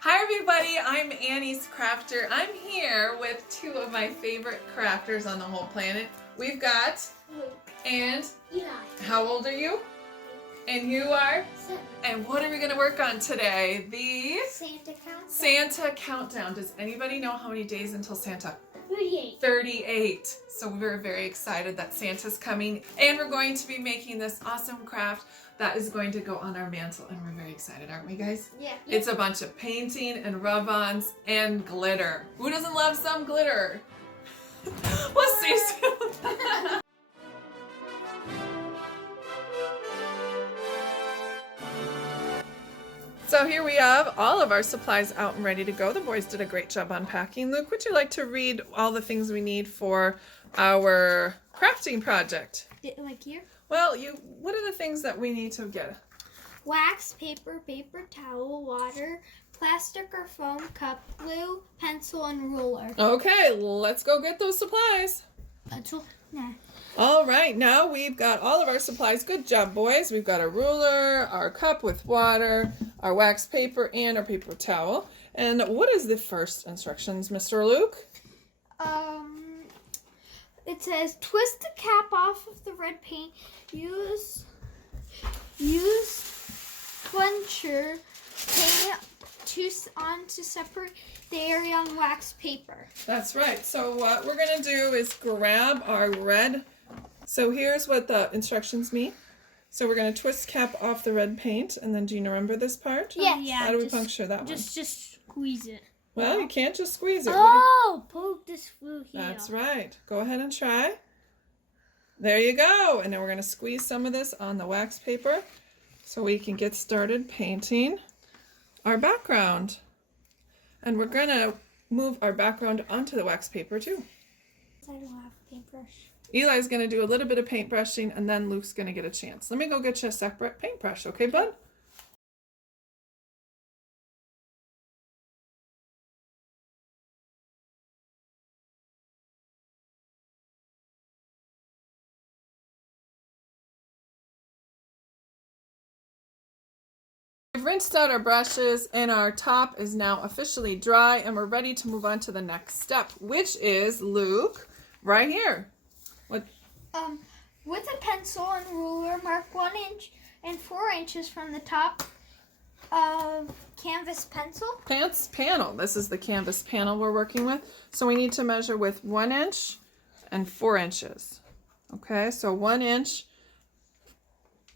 Hi everybody, I'm Annie's Crafter. I'm here with two of my favorite crafters on the whole planet. We've got and Eli. How old are you? And you are? 7. And what are we going to work on today? The Santa Countdown. Santa Countdown. Does anybody know how many days until Santa? 38. 38. So we're very excited that Santa's coming, and we're going to be making this awesome craft that is going to go on our mantle, and we're very excited, aren't we guys? Yeah. It's a bunch of painting and rub-ons and glitter. Who doesn't love some glitter? We'll see soon. So here we have all of our supplies out and ready to go. The boys did a great job unpacking. Luke, would you like to read all the things we need for our crafting project? Like here? Well, what are the things that we need to get? Wax, paper, paper towel, water, plastic or foam cup, glue, pencil, and ruler. Okay, let's go get those supplies. Pencil? Nah. All right, now we've got all of our supplies. Good job, boys. We've got a ruler, our cup with water, our wax paper, and our paper towel. And what is the first instructions, Mr. Luke? It says twist the cap off of the red paint. Use clencher paint on to separate the area on wax paper. That's right. So what we're going to do is grab our red. So here's what the instructions mean. So we're going to twist cap off the red paint, and then do you remember this part? Yeah. How do we puncture that one? Just squeeze it. Well, you can't just squeeze it. Oh, poke this through here. That's right. Go ahead and try. There you go. And then we're going to squeeze some of this on the wax paper so we can get started painting our background. And we're going to move our background onto the wax paper too. I don't have a paintbrush. Eli's going to do a little bit of paintbrushing, and then Luke's going to get a chance. Let me go get you a separate paintbrush, okay, bud? We've rinsed out our brushes, and our top is now officially dry, and we're ready to move on to the next step, which is, Luke, right here. What? With a pencil and ruler, mark 1 inch and 4 inches from the top of canvas pencil. Panel. This is the canvas panel we're working with. So we need to measure with 1 inch and 4 inches. Okay, so 1 inch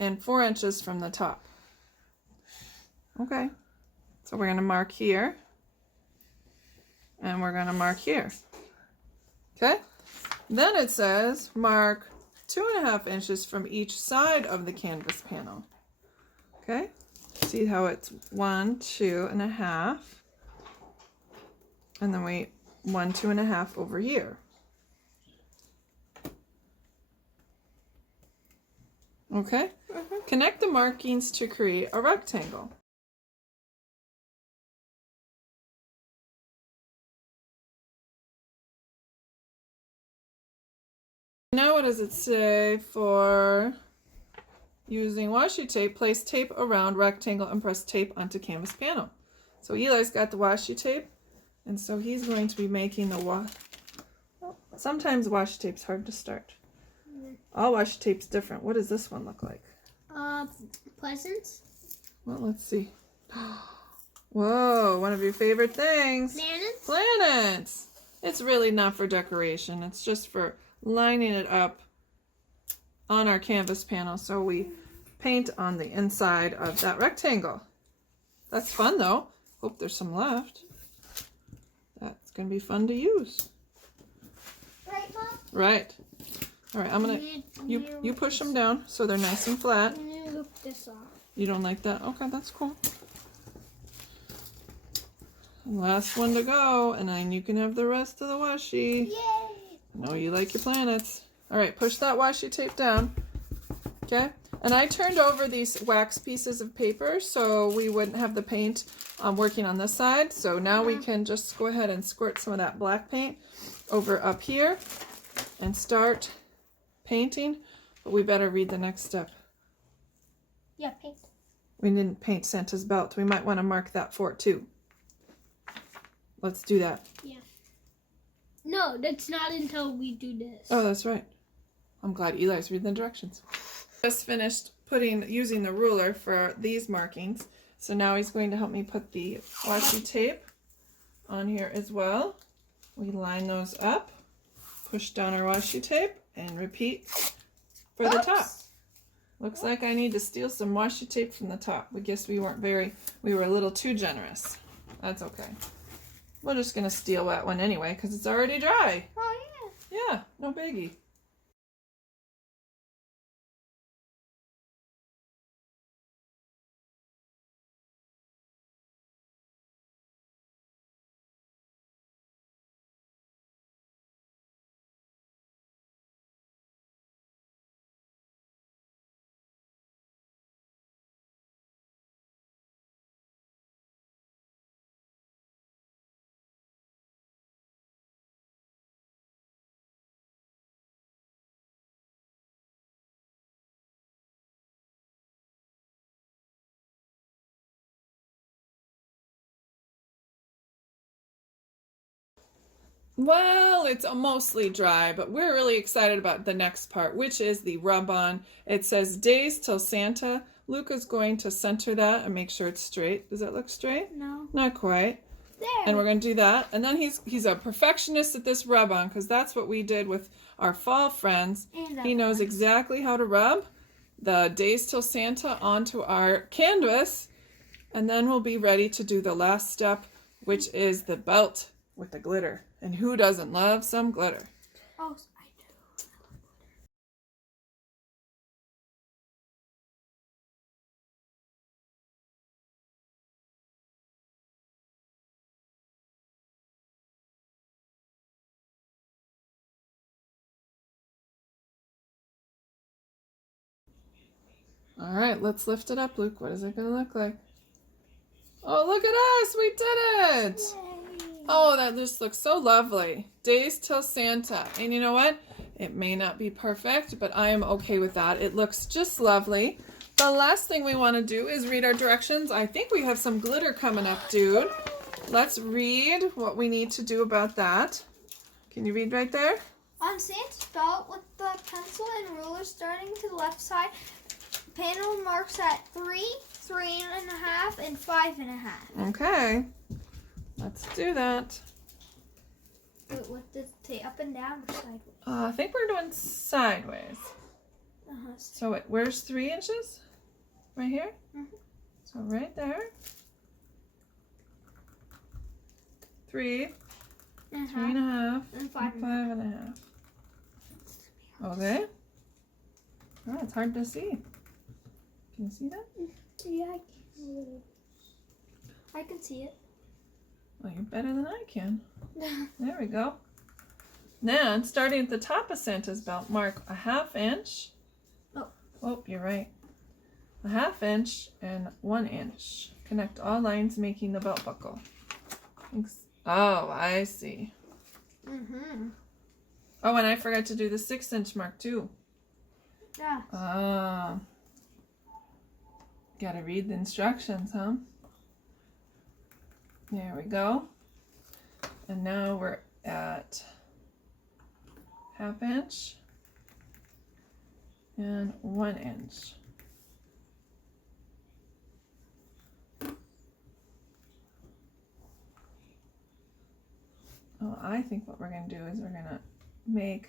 and 4 inches from the top. Okay, so we're going to mark here, and we're going to mark here. Okay, then it says mark 2.5 inches from each side of the canvas panel. Okay, see how it's 1, 2.5, and then we 1, 2.5 over here. Okay, connect the markings to create a rectangle. Now what does it say for using washi tape? Place tape around rectangle and press tape onto canvas panel. So Eli's got the washi tape, and so he's going to be making the sometimes washi tape's hard to start. All washi tape's different. What does this one look like? Presents. Well, let's see. Whoa, one of your favorite things. Planets. Planets. It's really not for decoration. It's just for lining it up on our canvas panel so we paint on the inside of that rectangle. That's fun though. Hope there's some left. That's going to be fun to use. Right, Mom? Right. All right, I'm going to, you push them down so they're nice and flat. I'm going to rip this off. You don't like that? Okay, that's cool. Last one to go, and then you can have the rest of the washi. Yay! I know you like your planets. All right, push that washi tape down. Okay, and I turned over these wax pieces of paper so we wouldn't have the paint working on this side. So now we can just go ahead and squirt some of that black paint over up here and start painting. But we better read the next step. Yeah, paint. We didn't paint Santa's belt. We might want to mark that for it too. let's do that. Yeah. No, that's not until we do this. Oh, that's right. I'm glad Eli's reading the directions. Just finished using the ruler for these markings. So now he's going to help me put the washi tape on here as well. We line those up, push down our washi tape, and repeat for the top. Looks like I need to steal some washi tape from the top. We guess we were a little too generous. That's okay. We're just going to steal that one anyway because it's already dry. Oh, yeah. Yeah, no biggie. Well, it's mostly dry, but we're really excited about the next part, which is the rub-on. It says days till Santa. Luca's going to center that and make sure it's straight. Does that look straight? No. Not quite. There. And we're going to do that. And then he's a perfectionist at this rub-on because that's what we did with our fall friends. He knows exactly how to rub the days till Santa onto our canvas. And then we'll be ready to do the last step, which is the belt with the glitter. And who doesn't love some glitter? Oh, I do. All right, let's lift it up, Luke. What is it going to look like? Oh, look at us. We did it. Yay. Oh, that just looks so lovely. Days till Santa. And you know what? It may not be perfect, but I am okay with that. It looks just lovely. The last thing we want to do is read our directions. I think we have some glitter coming up, dude. Let's read what we need to do about that. Can you read right there? On Santa's belt with the pencil and ruler starting to the left side, panel marks at 3, 3.5, and 5.5. Okay. Let's do that. Wait, what does it say? Up and down or sideways? I think we're doing sideways. So where's 3 inches? Right here? Mm-hmm. So right there. 3, 3.5, and 5.5. Okay. Oh, it's hard to see. Can you see that? Yeah, I can see it. Well, you're better than I can. There we go. Then, starting at the top of Santa's belt, mark a 1/2 inch. Oh, you're right. A 1/2 inch and 1 inch. Connect all lines, making the belt buckle. Thanks. Oh, I see. Mm-hmm. Oh, and I forgot to do the 6 inch mark too. Yeah. Ah. Gotta read the instructions, huh? There we go. And now we're at 1/2 inch and 1 inch. Oh, I think what we're going to do is we're going to make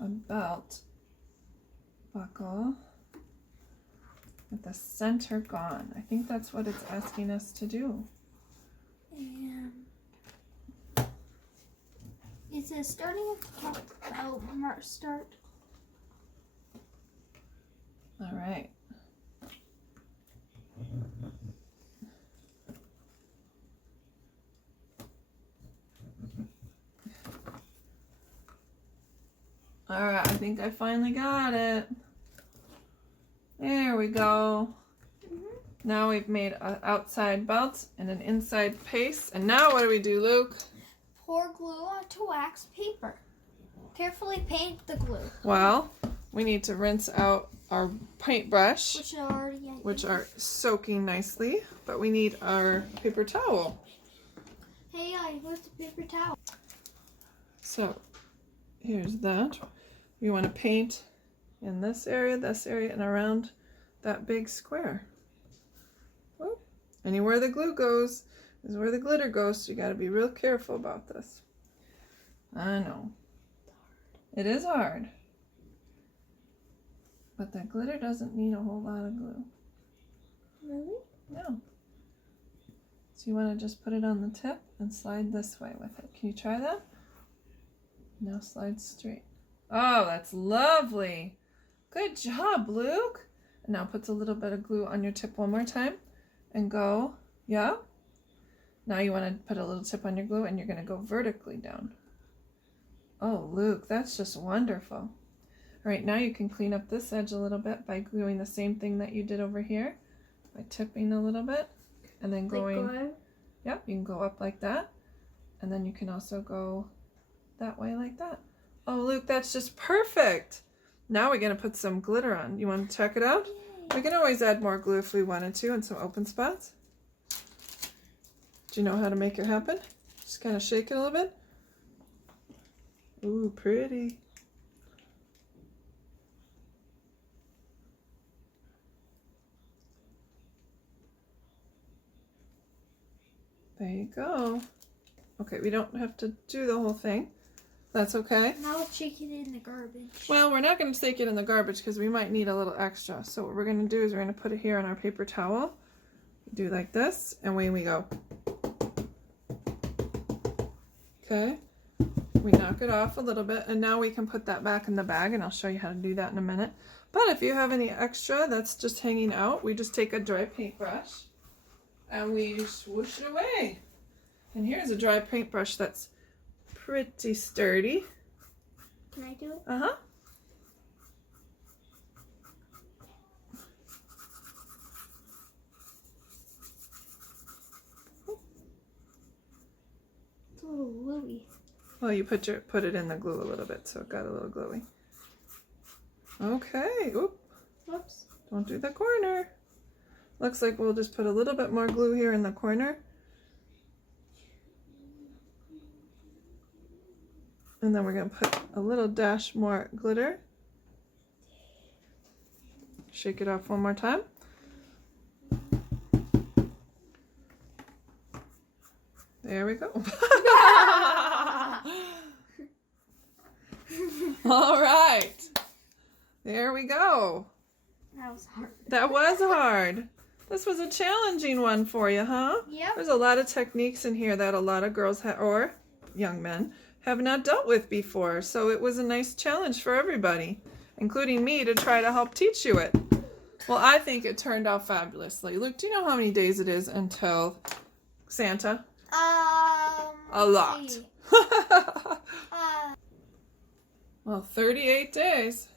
a belt buckle with the center gone. I think that's what it's asking us to do. And it says starting at the top belt mark start. All right. All right, I think I finally got it. There we go. Now we've made an outside belt and an inside paste. And now what do we do, Luke? Pour glue onto wax paper. Carefully paint the glue. Well, we need to rinse out our paintbrush, Which are soaking nicely, but we need our paper towel. Hey, where's the paper towel? So here's that. You want to paint in this area, and around that big square. Whoop. Anywhere the glue goes is where the glitter goes, so you got to be real careful about this. I know. It is hard. But that glitter doesn't need a whole lot of glue. Really? No. So you want to just put it on the tip and slide this way with it. Can you try that? Now slide straight. Oh, that's lovely. Good job, Luke. And now put a little bit of glue on your tip one more time and go. Yeah? Now you want to put a little tip on your glue and you're going to go vertically down. Oh, Luke, that's just wonderful. All right, now you can clean up this edge a little bit by doing the same thing that you did over here, by tipping a little bit and then going. Yep, you can go up like that, and then you can also go that way like that. Oh, Luke, that's just perfect. Now we're going to put some glitter on. You want to check it out? We can always add more glue if we wanted to and some open spots. Do you know how to make it happen? Just kind of shake it a little bit. Ooh, pretty. There you go. Okay, we don't have to do the whole thing. That's okay. Now let's shake it in the garbage. Well, we're not going to take it in the garbage because we might need a little extra. So what we're going to do is we're going to put it here on our paper towel. Do like this, and away we go. Okay. We knock it off a little bit, and now we can put that back in the bag, and I'll show you how to do that in a minute. But if you have any extra that's just hanging out, we just take a dry paintbrush and we swoosh it away. And here's a dry paintbrush that's pretty sturdy. Can I do it? Uh-huh. It's a little gluey. Well, you put it in the glue a little bit, so it got a little gluey. Okay. Oop. Whoops. Don't do the corner. Looks like we'll just put a little bit more glue here in the corner. And then we're going to put a little dash more glitter. Shake it off one more time. There we go. All right. There we go. That was hard. That was hard. This was a challenging one for you, huh? Yep. There's a lot of techniques in here that a lot of girls or young men have not dealt with before. So it was a nice challenge for everybody, including me, to try to help teach you it. Well, I think it turned out fabulously. Luke, do you know how many days it is until Santa? A lot. See. Well, 38 days.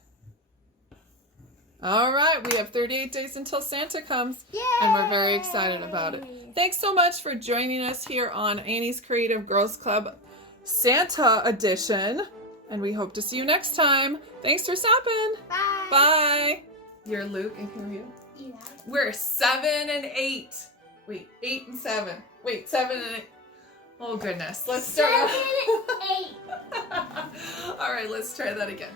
All right, we have 38 days until Santa comes, Yay! and we're very excited about it. Thanks so much for joining us here on Annie's Creative Girls Club Santa Edition, and we hope to see you next time. Thanks for stopping. Bye. Bye. You're Luke, and who are you? Yeah. We're 7 and 8. Wait, 8 and 7. Wait, 7 and 8. Oh, goodness. Let's start. 7 and 8. All right, let's try that again.